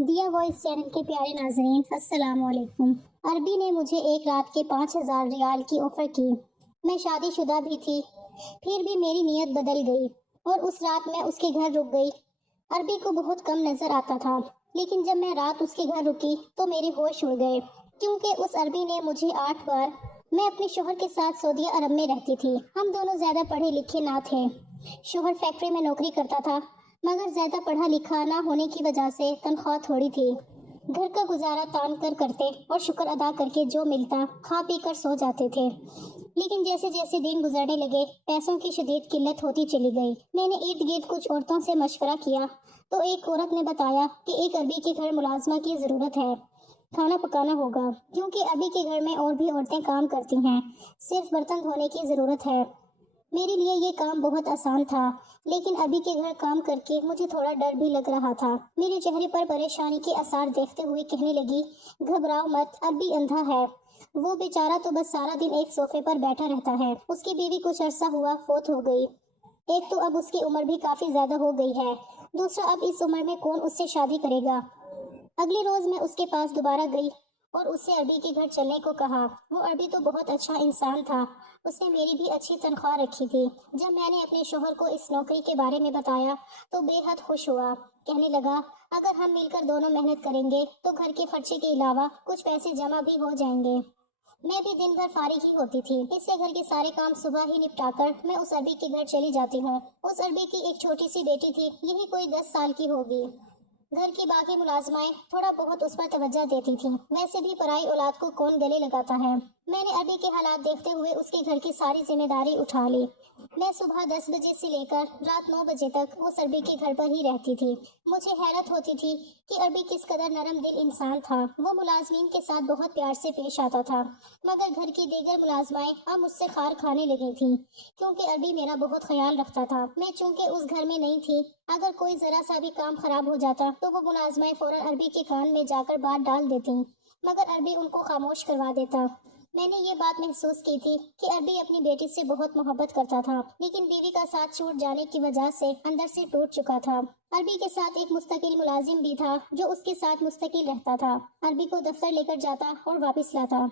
دیا voice channel کے پیارے ناظرین، السلام علیکم۔ عربی نے مجھے ایک رات کے 5,000 ریال کی آفر کی۔ میں شادی شدہ بھی تھی، پھر بھی میری نیت بدل گئی اور اس رات میں اس کے گھر رک گئی۔ عربی کو بہت کم نظر آتا تھا، لیکن جب میں رات اس کے گھر رکی تو میرے ہوش اڑ گئے، کیونکہ اس عربی نے مجھے 8 بار۔ میں اپنے شوہر کے ساتھ سعودی عرب میں رہتی تھی۔ ہم دونوں زیادہ پڑھے لکھے نہ تھے۔ شوہر فیکٹری میں نوکری کرتا تھا، مگر زیادہ پڑھا لکھا نہ ہونے کی وجہ سے تنخواہ تھوڑی تھی۔ گھر کا گزارا تان کر کرتے اور شکر ادا کر کے جو ملتا کھا پی کر سو جاتے تھے۔ لیکن جیسے جیسے دن گزرنے لگے، پیسوں کی شدید قلت ہوتی چلی گئی۔ میں نے ارد گرد کچھ عورتوں سے مشورہ کیا تو ایک عورت نے بتایا کہ ایک عربی کے گھر ملازمہ کی ضرورت ہے، کھانا پکانا ہوگا، کیونکہ عربی کے گھر میں اور بھی عورتیں کام کرتی ہیں، صرف برتن دھونے کی ضرورت ہے۔ میرے لیے یہ کام بہت آسان تھا، لیکن ابھی کے گھر کام کر کے مجھے تھوڑا ڈر بھی لگ رہا تھا۔ میرے چہرے پر پریشانی کے آثار دیکھتے ہوئے کہنے لگی، گھبراؤ مت، عربی اندھا ہے، وہ بیچارہ تو بس سارا دن ایک صوفے پر بیٹھا رہتا ہے۔ اس کی بیوی کچھ عرصہ ہوا فوت ہو گئی۔ ایک تو اب اس کی عمر بھی کافی زیادہ ہو گئی ہے، دوسرا اب اس عمر میں کون اس سے شادی کرے گا۔ اگلے روز میں اس کے پاس دوبارہ گئی اور اس سے عربی کے گھر چلنے کو کہا۔ وہ عربی تو بہت اچھا انسان تھا، اس نے میری بھی اچھی تنخواہ رکھی تھی۔ جب میں نے اپنے شوہر کو اس نوکری کے بارے میں بتایا تو بے حد خوش ہوا۔ کہنے لگا، اگر ہم مل کر دونوں محنت کریں گے تو گھر کے خرچے کے علاوہ کچھ پیسے جمع بھی ہو جائیں گے۔ میں بھی دن بھر فارغ ہی ہوتی تھی، اس لیے گھر کے سارے کام صبح ہی نپٹا کر میں اس عربی کے گھر چلی جاتی ہوں۔ اس عربی کی ایک چھوٹی سی بیٹی تھی، یہی کوئی 10 سال کی ہوگی۔ گھر کی باقی ملازمائیں تھوڑا بہت اس پر توجہ دیتی تھیں، ویسے بھی پرائی اولاد کو کون گلے لگاتا ہے۔ میں نے عربی کے حالات دیکھتے ہوئے اس کے گھر کی ساری ذمہ داری اٹھا لی۔ میں صبح 10 بجے سے لے کر رات 9 بجے تک اس عربی کے گھر پر ہی رہتی تھی۔ مجھے حیرت ہوتی تھی کہ عربی کس قدر نرم دل انسان تھا۔ وہ ملازمین کے ساتھ بہت پیار سے پیش آتا تھا، مگر گھر کی دیگر ملازمائیں اب مجھ سے خار کھانے لگی تھیں، کیونکہ عربی میرا بہت خیال رکھتا تھا۔ میں چونکہ اس گھر میں نہیں تھی، اگر کوئی ذرا سا بھی کام خراب ہو جاتا تو وہ ملازمائیں فوراً عربی کے کان میں جا کر بات ڈال دیتی، مگر عربی ان کو خاموش کروا دیتا۔ میں نے یہ بات محسوس کی تھی کہ عربی اپنی بیٹی سے بہت محبت کرتا تھا، لیکن بیوی کا ساتھ چھوٹ جانے کی وجہ سے اندر سے ٹوٹ چکا تھا۔ عربی کے ساتھ ایک مستقل ملازم بھی تھا جو اس کے ساتھ مستقل رہتا تھا، عربی کو دفتر لے کر جاتا اور واپس لاتا،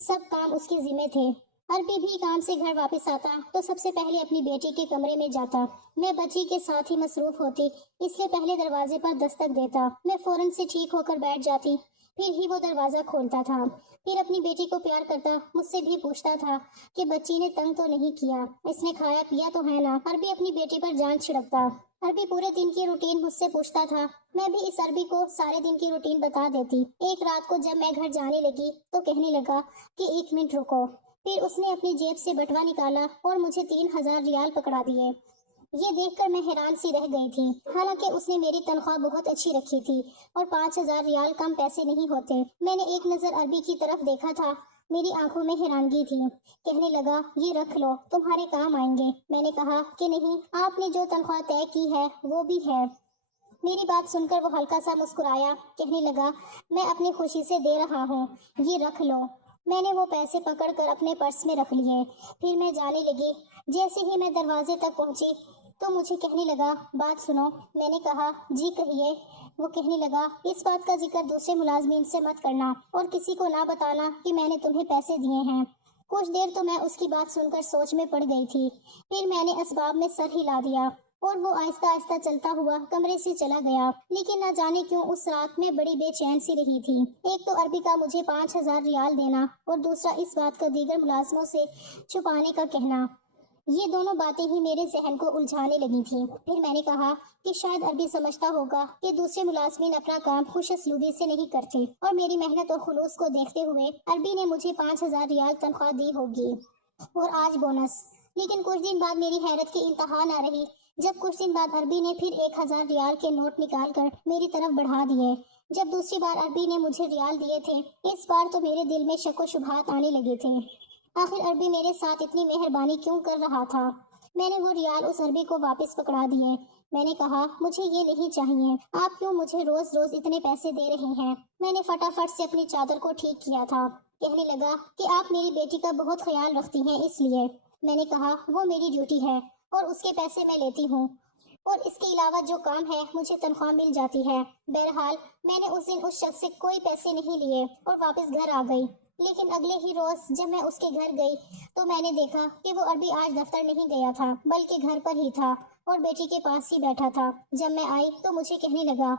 سب کام اس کے ذمے تھے۔ عربی بھی کام سے گھر واپس آتا تو سب سے پہلے اپنی بیٹی کے کمرے میں جاتا۔ میں بچی کے ساتھ ہی مصروف ہوتی، اس لیے پہلے دروازے پر دستک دیتا۔ میں فوراً سے ٹھیک ہو کر بیٹھ جاتی، پھر ہی وہ دروازہ کھولتا تھا۔ پھر اپنی بیٹی کو پیار کرتا، مجھ سے بھی پوچھتا تھا کہ بچی نے تنگ تو نہیں کیا، اس نے کھایا پیا تو ہے نا۔ عربی اپنی بیٹی پر جان چھڑکتا۔ عربی پورے دن کی روٹین مجھ سے پوچھتا تھا، میں بھی اس عربی کو سارے دن کی روٹین بتا دیتی۔ ایک رات کو جب میں گھر جانے لگی تو کہنے لگا کہ 1 منٹ رکو۔ پھر اس نے اپنی جیب سے بٹوا نکالا اور مجھے 3,000 ریال پکڑا دیے۔ یہ دیکھ کر میں حیران سی رہ گئی تھی، حالانکہ اس نے میری تنخواہ بہت اچھی رکھی تھی اور 5,000 ریال کم پیسے نہیں ہوتے۔ میں نے ایک نظر عربی کی طرف دیکھا تھا، میری آنکھوں میں حیرانگی تھی۔ کہنے لگا، یہ رکھ لو، تمہارے کام آئیں گے۔ میں نے کہا کہ نہیں، آپ نے جو تنخواہ طے کی ہے وہ بھی ہے۔ میری بات سن کر وہ ہلکا سا مسکرایا، کہنے لگا، میں اپنی خوشی سے دے رہا ہوں، یہ رکھ لو۔ میں نے وہ پیسے پکڑ کر اپنے پرس میں رکھ لیے، پھر میں جانے لگی۔ جیسے ہی میں دروازے تک پہنچی تو مجھے کہنے لگا، بات سنو۔ میں نے کہا، جی کہیے۔ وہ کہنے لگا، اس بات کا ذکر دوسرے ملازمین سے مت کرنا اور کسی کو نہ بتانا کہ میں نے تمہیں پیسے دیے ہیں۔ کچھ دیر تو میں اس کی بات سن کر سوچ میں پڑ گئی تھی، پھر میں نے اسباب میں سر ہلا دیا اور وہ آہستہ آہستہ چلتا ہوا کمرے سے چلا گیا۔ لیکن نہ جانے کیوں اس رات میں بڑی بے چین سی رہی تھی۔ ایک تو عربی کا مجھے 5,000 ریال دینا اور دوسرا اس بات کا دیگر ملازموں سے چھپانے کا کہنا، یہ دونوں باتیں ہی میرے ذہن کو الجھانے لگی تھیں۔ پھر میں نے کہا کہ شاید عربی سمجھتا ہوگا کہ دوسرے ملازمین اپنا کام خوش اسلوبی سے نہیں کرتے، اور میری محنت اور خلوص کو دیکھتے ہوئے عربی نے مجھے 5,000 ریال تنخواہ دی ہوگی اور آج بونس۔ لیکن کچھ دن بعد میری حیرت کی انتہا نہ رہی جب کچھ دن بعد عربی نے پھر 1,000 ریال کے نوٹ نکال کر میری طرف بڑھا دیے۔ جب دوسری بار عربی نے مجھے ریال دیے تھے، اس بار تو میرے دل میں شک و شبہات آنے لگے تھے۔ آخر عربی میرے ساتھ اتنی مہربانی کیوں کر رہا تھا؟ میں نے وہ ریال اس عربی کو واپس پکڑا دیے۔ میں نے کہا، مجھے یہ نہیں چاہیے، آپ کیوں مجھے روز روز اتنے پیسے دے رہے ہیں؟ میں نے فٹافٹ سے اپنی چادر کو ٹھیک کیا تھا۔ کہنے لگا کہ آپ میری بیٹی کا بہت خیال رکھتی ہیں، اس لیے۔ میں نے کہا، وہ میری ڈیوٹی ہے اور اس کے پیسے میں لیتی ہوں۔ اور اس کے علاوہ جو کام ہے مجھے تنخواہ مل جاتی ہے۔ بہرحال میں نے اس دن اس شخص سے کوئی پیسے نہیں لیے اور واپس گھر آ گئی، لیکن اگلے ہی روز جب میں اس کے گھر گئی تو میں نے دیکھا کہ وہ عربی آج دفتر نہیں گیا تھا بلکہ گھر پر ہی تھا اور بیٹی کے پاس ہی بیٹھا تھا۔ جب میں آئی تو مجھے کہنے لگا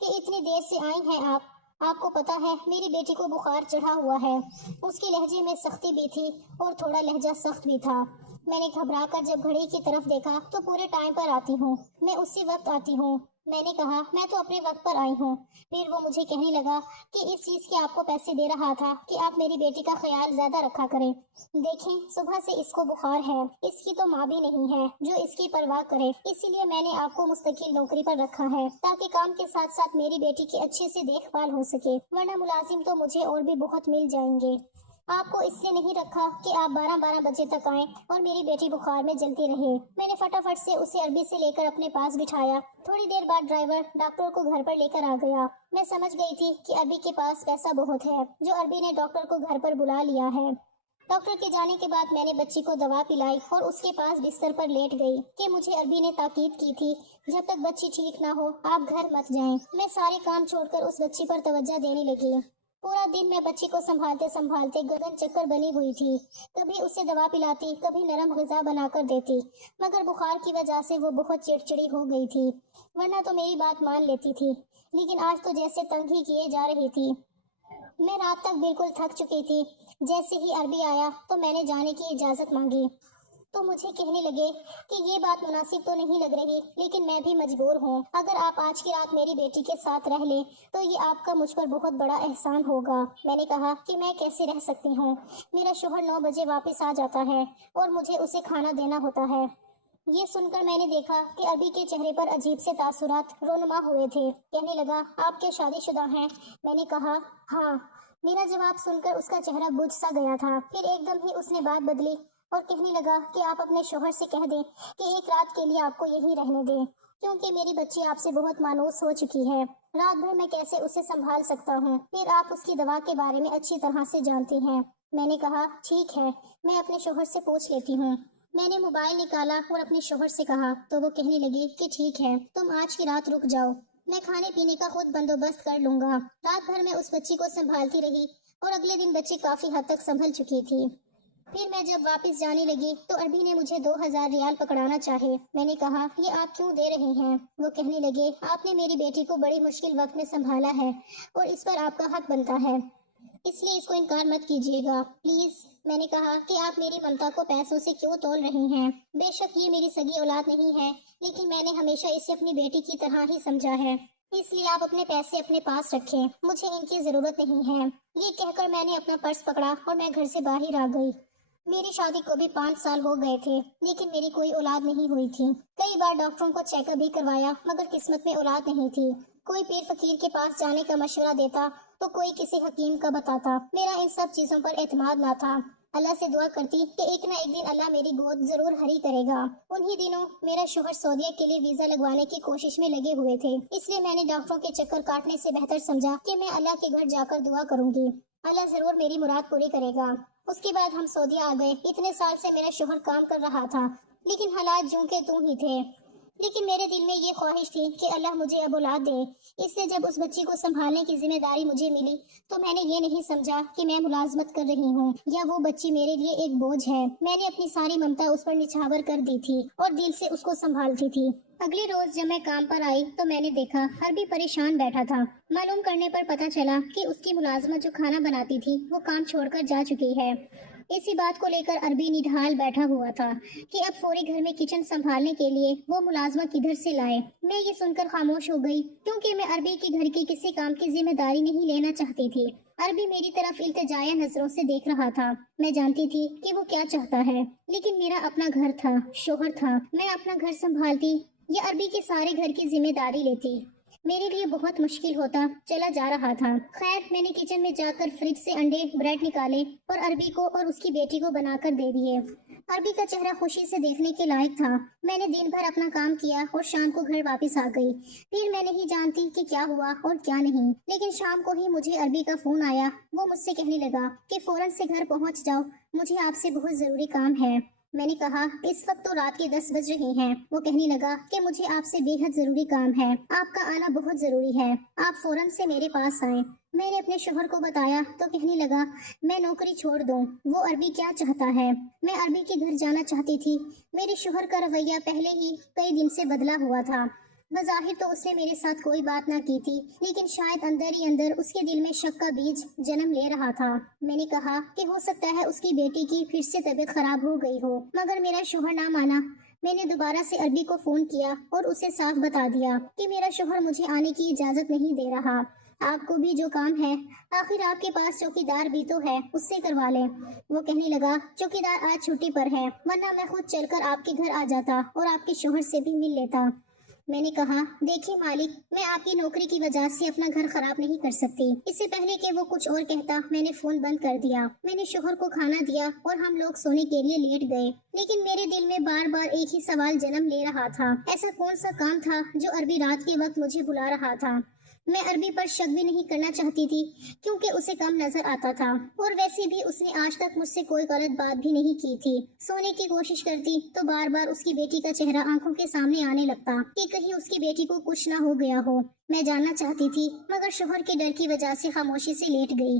کہ اتنی دیر سے آئی ہیں آپ کو پتا ہے میری بیٹی کو بخار چڑھا ہوا ہے۔ اس کے لہجے میں سختی بھی تھی اور تھوڑا لہجہ سخت بھی تھا۔ میں نے گھبرا کر جب گھڑی کی طرف دیکھا تو پورے ٹائم پر آتی ہوں، میں اسی وقت آتی ہوں۔ میں نے کہا میں تو اپنے وقت پر آئی ہوں۔ پھر وہ مجھے کہنے لگا کہ اس چیز کے آپ کو پیسے دے رہا تھا کہ آپ میری بیٹی کا خیال زیادہ رکھا کریں۔ دیکھیں صبح سے اس کو بخار ہے، اس کی تو ماں بھی نہیں ہے جو اس کی پرواہ کرے، اسی لیے میں نے آپ کو مستقل نوکری پر رکھا ہے تاکہ کام کے ساتھ ساتھ میری بیٹی کی اچھے سے دیکھ بھال ہو سکے، ورنہ ملازم تو مجھے اور بھی بہت مل جائیں گے۔ آپ کو اس لیے نہیں رکھا کہ آپ 12 بجے تک آئیں اور میری بیٹی بخار میں جلتی رہے۔ میں نے فٹافٹ سے اسے عربی سے لے کر اپنے پاس بٹھایا۔ تھوڑی دیر بعد ڈرائیور ڈاکٹر کو گھر پر لے کر آ گیا۔ میں سمجھ گئی تھی کہ عربی کے پاس پیسہ بہت ہے جو عربی نے ڈاکٹر کو گھر پر بلا لیا ہے۔ ڈاکٹر کے جانے کے بعد میں نے بچی کو دوا پلائی اور اس کے پاس بستر پر لیٹ گئی کہ مجھے عربی نے تاکید کی تھی جب تک بچی ٹھیک نہ ہو آپ گھر مت جائیں۔ میں سارے کام چھوڑ کر اس بچی پر توجہ دینے لگی۔ پورا دن میں بچی کو سنبھالتے سنبھالتے گردن چکر بنی ہوئی تھی۔ کبھی اسے دوا پلاتی، کبھی نرم غذا بنا کر دیتی، مگر بخار کی وجہ سے وہ بہت چڑچڑی ہو گئی تھی، ورنہ تو میری بات مان لیتی تھی، لیکن آج تو جیسے تنگ ہی کیے جا رہی تھی۔ میں رات تک بالکل تھک چکی تھی۔ جیسے ہی عربی آیا تو میں نے جانے کی اجازت مانگی تو مجھے کہنے لگے کہ یہ بات مناسب تو نہیں لگ رہی، لیکن میں بھی مجبور ہوں۔ اگر آپ آج کی رات میری بیٹی کے ساتھ رہ لیں تو یہ آپ کا مجھ پر بہت بڑا احسان ہوگا۔ میں نے کہا کہ میں کیسے رہ سکتی ہوں، میرا شوہر 9 بجے واپس آ جاتا ہے اور مجھے اسے کھانا دینا ہوتا ہے۔ یہ سن کر میں نے دیکھا کہ عربی کے چہرے پر عجیب سے تاثرات رونما ہوئے تھے۔ کہنے لگا آپ کیا شادی شدہ ہیں؟ میں نے کہا ہاں۔ میرا جواب سن کر اس کا چہرہ بجھ سا گیا تھا، پھر ایک دم ہی اس نے بات بدلی اور کہنے لگا کہ آپ اپنے شوہر سے کہہ دیں کہ ایک رات کے لیے آپ کو یہیں رہنے دیں، کیونکہ میری بچی آپ سے بہت مانوس ہو چکی ہے۔ رات بھر میں کیسے اسے سنبھال سکتا ہوں، پھر آپ اس کی دوا کے بارے میں اچھی طرح سے جانتی ہیں۔ میں نے کہا ٹھیک ہے، میں اپنے شوہر سے پوچھ لیتی ہوں۔ میں نے موبائل نکالا اور اپنے شوہر سے کہا تو وہ کہنے لگی کہ ٹھیک ہے، تم آج کی رات رک جاؤ، میں کھانے پینے کا خود بندوبست کر لوں گا۔ رات بھر میں اس بچی کو سنبھالتی رہی اور اگلے دن بچی کافی حد تک سنبھل چکی تھی۔ پھر میں جب واپس جانے لگی تو عربی نے مجھے 2000 ریال پکڑانا چاہے۔ میں نے کہا یہ آپ کیوں دے رہے ہیں؟ وہ کہنے لگے آپ نے میری بیٹی کو بڑی مشکل وقت میں سنبھالا ہے اور اس پر آپ کا حق بنتا ہے، اس لیے اس کو انکار مت کیجیے گا پلیز۔ میں نے کہا کہ آپ میری ممتا کو پیسوں سے کیوں تول رہے ہیں؟ بے شک یہ میری سگی اولاد نہیں ہے، لیکن میں نے ہمیشہ اسے اپنی بیٹی کی طرح ہی سمجھا ہے، اس لیے آپ اپنے پیسے اپنے پاس رکھیں، مجھے ان کی ضرورت نہیں ہے۔ یہ کہہ کر میں نے اپنا پرس پکڑا اور میں گھر سے باہر آ گئی۔ میری شادی کو بھی 5 سال ہو گئے تھے، لیکن میری کوئی اولاد نہیں ہوئی تھی۔ کئی بار ڈاکٹروں کو چیک اپ بھی کروایا مگر قسمت میں اولاد نہیں تھی۔ کوئی پیر فقیر کے پاس جانے کا مشورہ دیتا تو کوئی کسی حکیم کا بتاتا، میرا ان سب چیزوں پر اعتماد نہ تھا۔ اللہ سے دعا کرتی کہ ایک نہ ایک دن اللہ میری گود ضرور ہری کرے گا۔ انہی دنوں میرا شوہر سعودیہ کے لیے ویزا لگوانے کی کوشش میں لگے ہوئے تھے، اس لیے میں نے ڈاکٹروں کے چکر کاٹنے سے بہتر سمجھا کہ میں اللہ کے گھر جا کر دعا کروں گی، اللہ ضرور میری مراد پوری کرے گا۔ اس کے بعد ہم سعودیہ آ گئے۔ اتنے سال سے میرا شوہر کام کر رہا تھا، لیکن حالات جوں کے توں ہی تھے، لیکن میرے دل میں یہ خواہش تھی کہ اللہ مجھے اب اولاد دے۔ اس لیے جب اس بچی کو سنبھالنے کی ذمہ داری مجھے ملی تو میں نے یہ نہیں سمجھا کہ میں ملازمت کر رہی ہوں یا وہ بچی میرے لیے ایک بوجھ ہے۔ میں نے اپنی ساری ممتا اس پر نچھاور کر دی تھی اور دل سے اس کو سنبھالتی تھی۔ اگلے روز جب میں کام پر آئی تو میں نے دیکھا عربی پریشان بیٹھا تھا۔ معلوم کرنے پر پتہ چلا کہ اس کی ملازمت جو کھانا بناتی تھی وہ کام چھوڑ کر جا چکی ہے۔ اسی بات کو لے کر عربی نڈھال بیٹھا ہوا تھا کہ اب فوری گھر میں کچن سنبھالنے کے لیے وہ ملازمہ کدھر سے لائے۔ میں یہ سن کر خاموش ہو گئی کیونکہ میں عربی کی گھر کے کسی کام کی ذمہ داری نہیں لینا چاہتی تھی۔ عربی میری طرف التجائیہ نظروں سے دیکھ رہا تھا۔ میں جانتی تھی کہ وہ کیا چاہتا ہے، لیکن میرا اپنا گھر تھا، شوہر تھا، میں اپنا گھر سنبھالتی یا عربی کے سارے گھر کی ذمہ داری لیتی، میرے لیے بہت مشکل ہوتا چلا جا رہا تھا۔ خیر میں نے کچن میں جا کر فریج سے انڈے بریڈ نکالے اور عربی کو اور اس کی بیٹی کو بنا کر دے دیے۔ عربی کا چہرہ خوشی سے دیکھنے کے لائق تھا۔ میں نے دن بھر اپنا کام کیا اور شام کو گھر واپس آ گئی۔ پھر میں نہیں جانتی کہ کیا ہوا اور کیا نہیں، لیکن شام کو ہی مجھے عربی کا فون آیا۔ وہ مجھ سے کہنے لگا کہ فوراً سے گھر پہنچ جاؤ، مجھے آپ سے بہت ضروری کام ہے۔ میں نے کہا اس وقت تو رات کے 10 بج رہے ہیں۔ وہ کہنے لگا کہ مجھے آپ سے بے حد ضروری کام ہے، آپ کا آنا بہت ضروری ہے، آپ فوراً سے میرے پاس آئیں۔ میں نے اپنے شوہر کو بتایا تو کہنے لگا میں نوکری چھوڑ دوں، وہ عربی کیا چاہتا ہے؟ میں عربی کے گھر جانا چاہتی تھی۔ میرے شوہر کا رویہ پہلے ہی کئی دن سے بدلا ہوا تھا۔ بظاہر تو اس نے میرے ساتھ کوئی بات نہ کی تھی، لیکن شاید اندر ہی اندر اس کے دل میں شک کا بیج جنم لے رہا تھا۔ میں نے کہا کہ ہو سکتا ہے اس کی بیٹی کی پھر سے طبیعت خراب ہو گئی ہو، مگر میرا شوہر نہ مانا۔ میں نے دوبارہ سے عربی کو فون کیا اور اسے صاف بتا دیا کہ میرا شوہر مجھے آنے کی اجازت نہیں دے رہا۔ آپ کو بھی جو کام ہے، آخر آپ کے پاس چوکیدار بھی تو ہے، اس سے کروا لیں۔ وہ کہنے لگا چوکیدار آج چھٹی پر ہے، ورنہ میں خود چل کر آپ کے گھر آ جاتا اور آپ کے شوہر سے بھی مل لیتا۔ میں نے کہا دیکھیے مالک، میں آپ کی نوکری کی وجہ سے اپنا گھر خراب نہیں کر سکتی۔ اس سے پہلے کہ وہ کچھ اور کہتا میں نے فون بند کر دیا۔ میں نے شوہر کو کھانا دیا اور ہم لوگ سونے کے لیے لیٹ گئے، لیکن میرے دل میں بار بار ایک ہی سوال جنم لے رہا تھا، ایسا کون سا کام تھا جو عربی رات کے وقت مجھے بلا رہا تھا؟ میں عربی پر شک بھی نہیں کرنا چاہتی تھی کیونکہ اسے کم نظر آتا تھا، اور ویسے بھی اس نے آج تک مجھ سے کوئی غلط بات بھی نہیں کی تھی۔ سونے کی کوشش کرتی تو بار بار اس کی بیٹی کا چہرہ آنکھوں کے سامنے آنے لگتا کہ کہیں اس کی بیٹی کو کچھ نہ ہو گیا ہو۔ میں جاننا چاہتی تھی مگر شوہر کے ڈر کی وجہ سے خاموشی سے لیٹ گئی،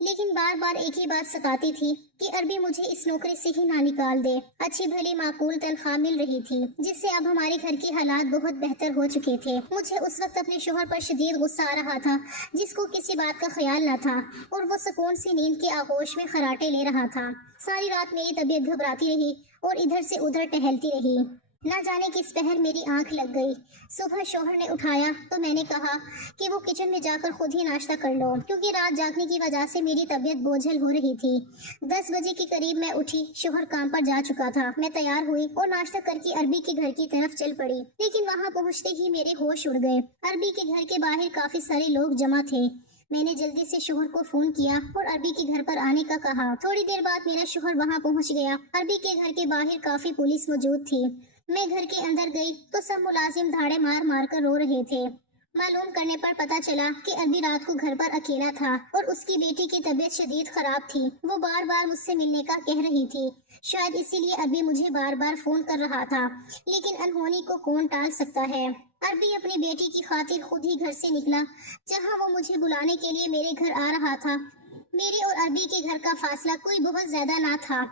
لیکن بار بار ایک ہی بات ستاتی تھی کہ عربی مجھے اس نوکری سے ہی نہ نکال دے۔ اچھی بھلی معقول تنخواہ مل رہی تھی، جس سے اب ہمارے گھر کے حالات بہت بہتر ہو چکے تھے۔ مجھے اس وقت اپنے شوہر پر شدید غصہ آ رہا تھا، جس کو کسی بات کا خیال نہ تھا، اور وہ سکون سی نیند کے آغوش میں خراٹے لے رہا تھا۔ ساری رات میری طبیعت گھبراتی رہی اور ادھر سے ادھر ٹہلتی رہی۔ نہ جانے کس پہر میری آنکھ لگ گئی۔ صبح شوہر نے اٹھایا تو میں نے کہا کہ وہ کچن میں جا کر خود ہی ناشتہ کر لو، کیونکہ رات جاگنے کی وجہ سے میری طبیعت بوجھل ہو رہی تھی۔ 10 بجے کے قریب میں اٹھی، شوہر کام پر جا چکا تھا۔ میں تیار ہوئی اور ناشتہ کر کے عربی کے گھر کی طرف چل پڑی، لیکن وہاں پہنچتے ہی میرے ہوش اڑ گئے۔ عربی کے گھر کے باہر کافی سارے لوگ جمع تھے۔ میں نے جلدی سے شوہر کو فون کیا اور عربی کے گھر پر آنے کا کہا۔ تھوڑی دیر بعد میرا شوہر وہاں پہنچ گیا۔ عربی کے گھر کے باہر کافی پولیس موجود تھی۔ میں گھر کے اندر گئی تو سب ملازم دھاڑے مار مار کر رو رہے تھے۔ معلوم کرنے پر پتا چلا کہ عربی رات کو گھر پر اکیلا تھا اور اس کی بیٹی کی طبیعت شدید خراب تھی۔ وہ بار بار مجھ سے ملنے کا کہہ رہی تھی، شاید اسی لیے عربی مجھے بار بار فون کر رہا تھا، لیکن انہونی کو کون ٹال سکتا ہے۔ عربی اپنی بیٹی کی خاطر خود ہی گھر سے نکلا، جہاں وہ مجھے بلانے کے لیے میرے گھر آ رہا تھا۔ میرے اور عربی کے گھر کا فاصلہ کوئی بہت زیادہ نہ تھا،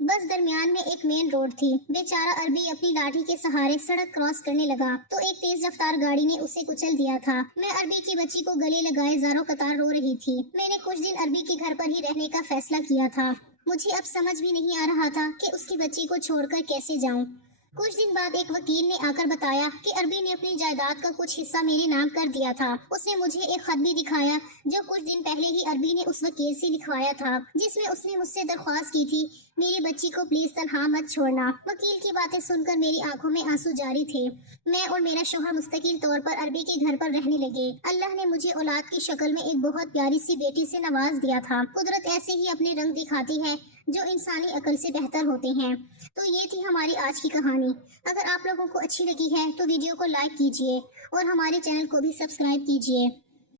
بس درمیان میں ایک مین روڈ تھی۔ بیچارہ عربی اپنی لاٹھی کے سہارے سڑک کراس کرنے لگا تو ایک تیز رفتار گاڑی نے اسے کچل دیا تھا۔ میں عربی کی بچی کو گلے لگائے زاروں قطار رو رہی تھی۔ میں نے کچھ دن عربی کے گھر پر ہی رہنے کا فیصلہ کیا تھا۔ مجھے اب سمجھ بھی نہیں آ رہا تھا کہ اس کی بچی کو چھوڑ کر کیسے جاؤں۔ کچھ دن بعد ایک وکیل نے آ کر بتایا کہ عربی نے اپنی جائیداد کا کچھ حصہ میرے نام کر دیا تھا۔ اس نے مجھے ایک خط بھی دکھایا جو کچھ دن پہلے ہی عربی نے اس وکیل سے لکھوایا تھا، جس میں اس نے مجھ سے درخواست کی تھی میری بچی کو پلیز تنہا مت چھوڑنا۔ وکیل کی باتیں سن کر میری آنکھوں میں آنسو جاری تھے۔ میں اور میرا شوہر مستقل طور پر عربی کے گھر پر رہنے لگے۔ اللہ نے مجھے اولاد کی شکل میں ایک بہت پیاری سی بیٹی سے نواز دیا تھا۔ قدرت ایسے ہی اپنے رنگ دکھاتی ہے جو انسانی عقل سے بہتر ہوتے ہیں۔ تو یہ تھی ہماری آج کی کہانی۔ اگر آپ لوگوں کو اچھی لگی ہے تو ویڈیو کو لائک کیجیے اور ہمارے چینل کو بھی سبسکرائب کیجیے۔